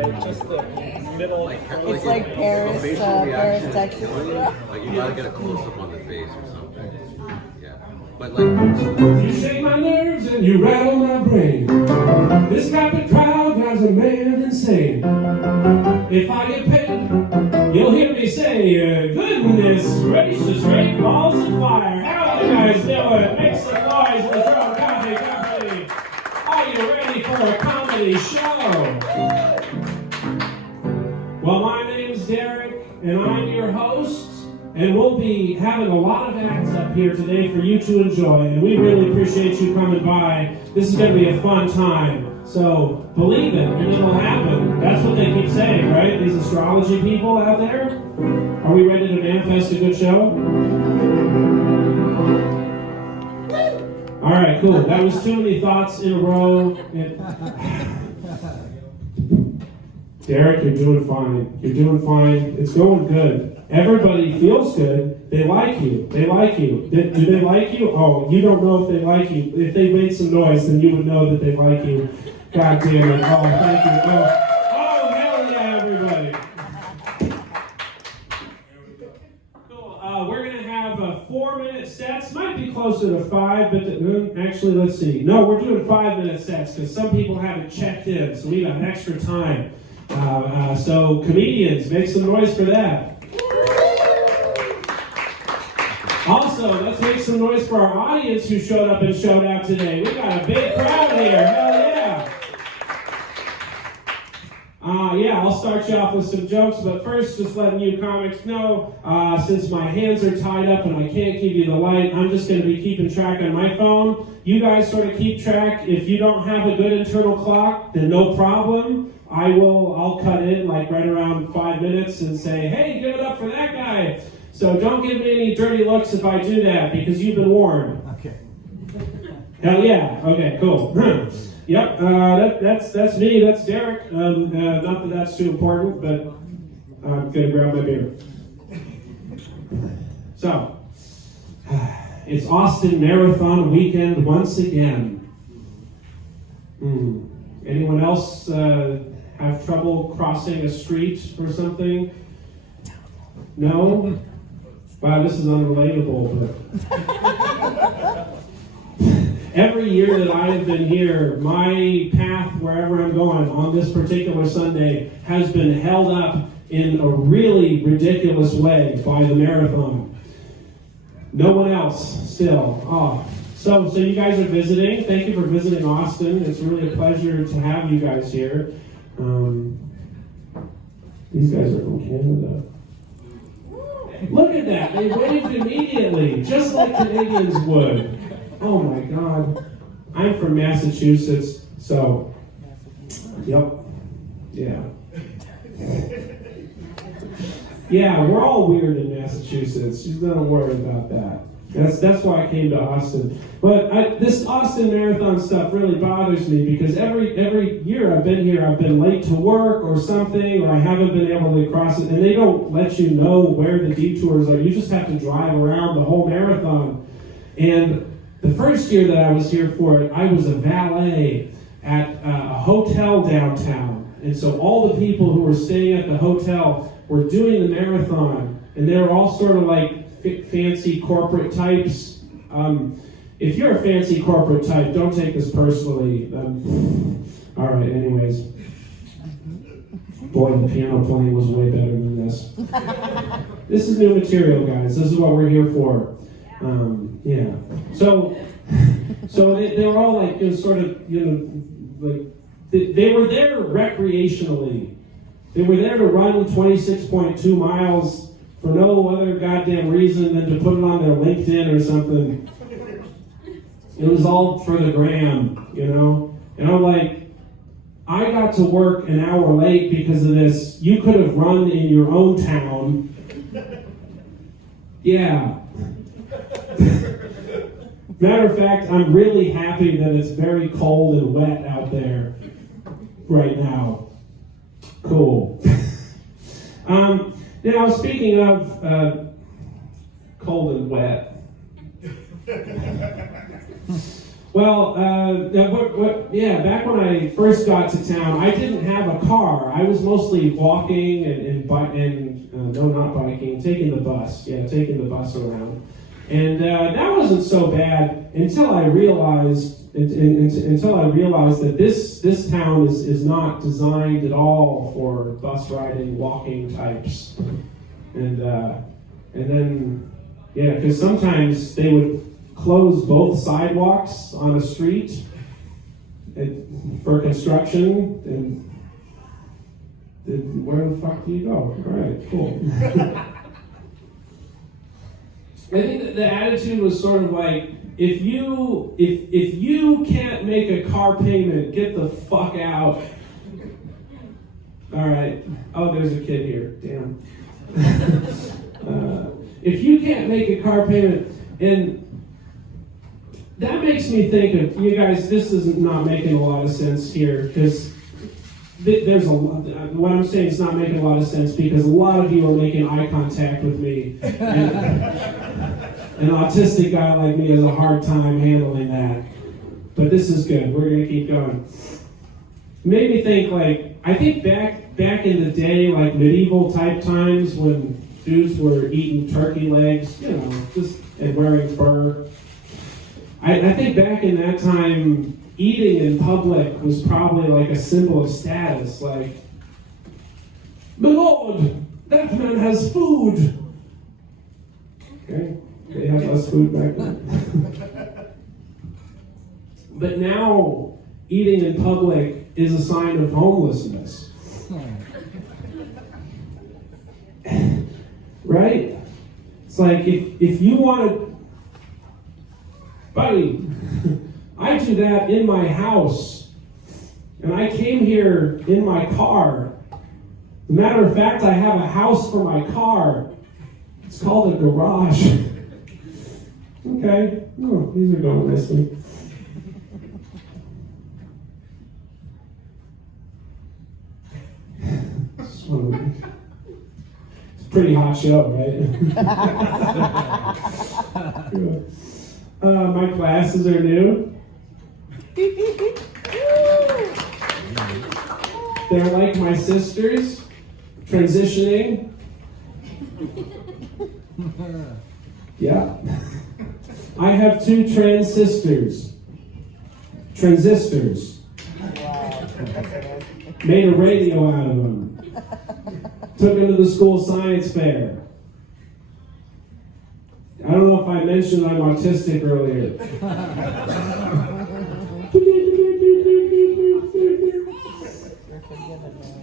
right? Just the middle. It's like Paris, Paris, Texas. Like you gotta get a close up on the face or something. Yeah. But like you shake my nerves and you rattle my brain. This type of crowd drives a man insane. If I get paid, you'll hear me say, goodness gracious, great balls of fire. How are you guys doing? Make some noise in the Madrone Comedy Company. Are you ready for a comedy show? Well, my name's Derek, and I'm your host. And we'll be having a lot of acts up here today for you to enjoy. And we really appreciate you coming by. This is going to be a fun time. So believe it, and it'll happen. That's what they keep saying, right? These astrology people out there. Are we ready to manifest a good show? All right, cool. That was too many thoughts in a row. Derek, you're doing fine. You're doing fine. It's going good. Everybody feels good. They like you. They like you. Do they like you? Oh, you don't know if they like you. If they made some noise, then you would know that they like you. God damn it. Oh, thank you. Oh, hell yeah, everybody. Cool. We're going to have 4-minute sets. Might be closer to 5, but actually, let's see. No, we're doing 5-minute sets because some people haven't checked in, so we got extra time. So comedians, make some noise for that. Also, let's make some noise for our audience who showed up and showed out today. We got a big crowd here. Hell yeah. I'll start you off with some jokes, but first, just letting you comics know, since my hands are tied up and I can't give you the light, I'm just going to be keeping track on my phone. You guys sort of keep track. If you don't have a good internal clock, then no problem. I'll cut in like right around 5 minutes and say, hey, give it up for that guy. So don't give me any dirty looks if I do that, because you've been warned. Okay. Hell yeah. Okay, cool. Yep, that's me. That's Derek. Not that that's too important, but I'm going to grab my beer. So, it's Austin Marathon weekend once again. Anyone else have trouble crossing a street or something? No? Wow, this is unrelatable, but every year that I have been here, my path wherever I'm going on this particular Sunday has been held up in a really ridiculous way by the marathon. No one else still. Oh. So you guys are visiting. Thank you for visiting Austin. It's really a pleasure to have you guys here. These guys are from Canada. Look at that. They waved immediately, just like Canadians would. Oh my God. I'm from Massachusetts, so, yep. Yeah. Yeah, we're all weird in Massachusetts. You don't worry about that. That's why I came to Austin. But this Austin Marathon stuff really bothers me because every year I've been here, I've been late to work or something, or I haven't been able to cross it, and they don't let you know where the detours are. You just have to drive around the whole marathon. And the first year that I was here for it, I was a valet at a hotel downtown. And so all the people who were staying at the hotel were doing the marathon, and they were all sort of like fancy corporate types. If you're a fancy corporate type, don't take this personally. All right, anyways. Boy, the piano playing was way better than this. This is new material, guys. This is what we're here for. Yeah. So they were all like, sort of, like, they were there recreationally. They were there to run 26.2 miles for no other goddamn reason than to put it on their LinkedIn or something. It was all for the gram, And I'm like, I got to work an hour late because of this. You could have run in your own town. Yeah. Matter of fact, I'm really happy that it's very cold and wet out there right now. Cool. Now, speaking of cold and wet, Well, back when I first got to town, I didn't have a car. I was mostly walking not biking, taking the bus. Yeah, taking the bus around. And that wasn't so bad until I realized that this town is not designed at all for bus riding, walking types. And then, because sometimes they would close both sidewalks on a street for construction, and where the fuck do you go? All right, cool. I think that the attitude was sort of like, if you can't make a car payment, get the fuck out. All right. Oh, there's a kid here. Damn. If you can't make a car payment, and that makes me think of, you guys, this is not making a lot of sense here, because there's a lot, what I'm saying is not making a lot of sense because a lot of you are making eye contact with me. And an autistic guy like me has a hard time handling that. But this is good. We're going to keep going. Made me think, I think back in the day, like medieval type times when dudes were eating turkey legs, and wearing fur. I think back in that time, eating in public was probably like a symbol of status, like, my lord, that man has food. Okay, they had less food back then. But now, eating in public is a sign of homelessness. Right? It's like, if you want to, buddy, I do that in my house, and I came here in my car. As a matter of fact, I have a house for my car. It's called a garage. Okay. Oh, these are going nicely. It's a pretty hot show, right? My classes are new. They're like my sisters, transitioning. Yeah. I have 2 trans sisters. Transistors. Wow. Made a radio out of them. Took them to the school science fair. I don't know if I mentioned I'm autistic earlier.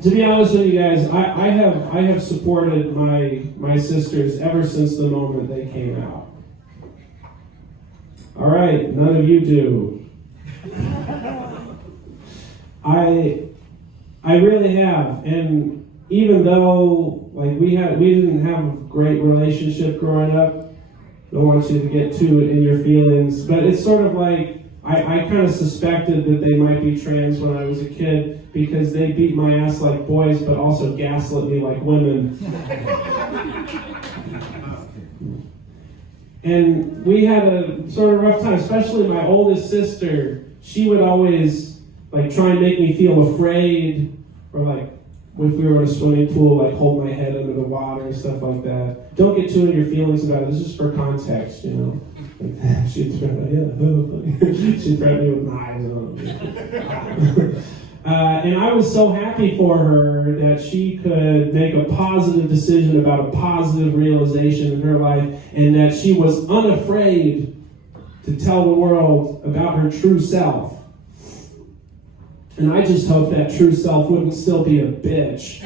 To be honest with you guys, I have supported my sisters ever since the moment they came out. All right, none of you do. I really have, and even though we didn't have a great relationship growing up, don't want you to get too in your feelings, but it's sort of like I kind of suspected that they might be trans when I was a kid because they beat my ass like boys but also gaslit me like women. And we had a sort of rough time, especially my oldest sister. She would always try and make me feel afraid, or if we were in a swimming pool, hold my head under the water and stuff like that. Don't get too in your feelings about it. This is for context, She'd she'd threaten me with knives on. And I was so happy for her that she could make a positive decision about a positive realization in her life, and that she was unafraid to tell the world about her true self. And I just hope that true self wouldn't still be a bitch.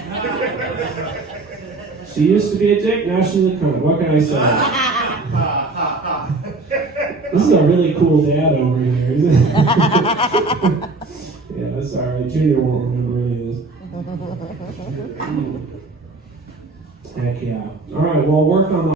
She used to be a dick, now she's a cunt. What can I say? This is a really cool dad over here, isn't it? Yeah, that's alright. Junior won't remember any of this. Heck yeah. Alright, well, work on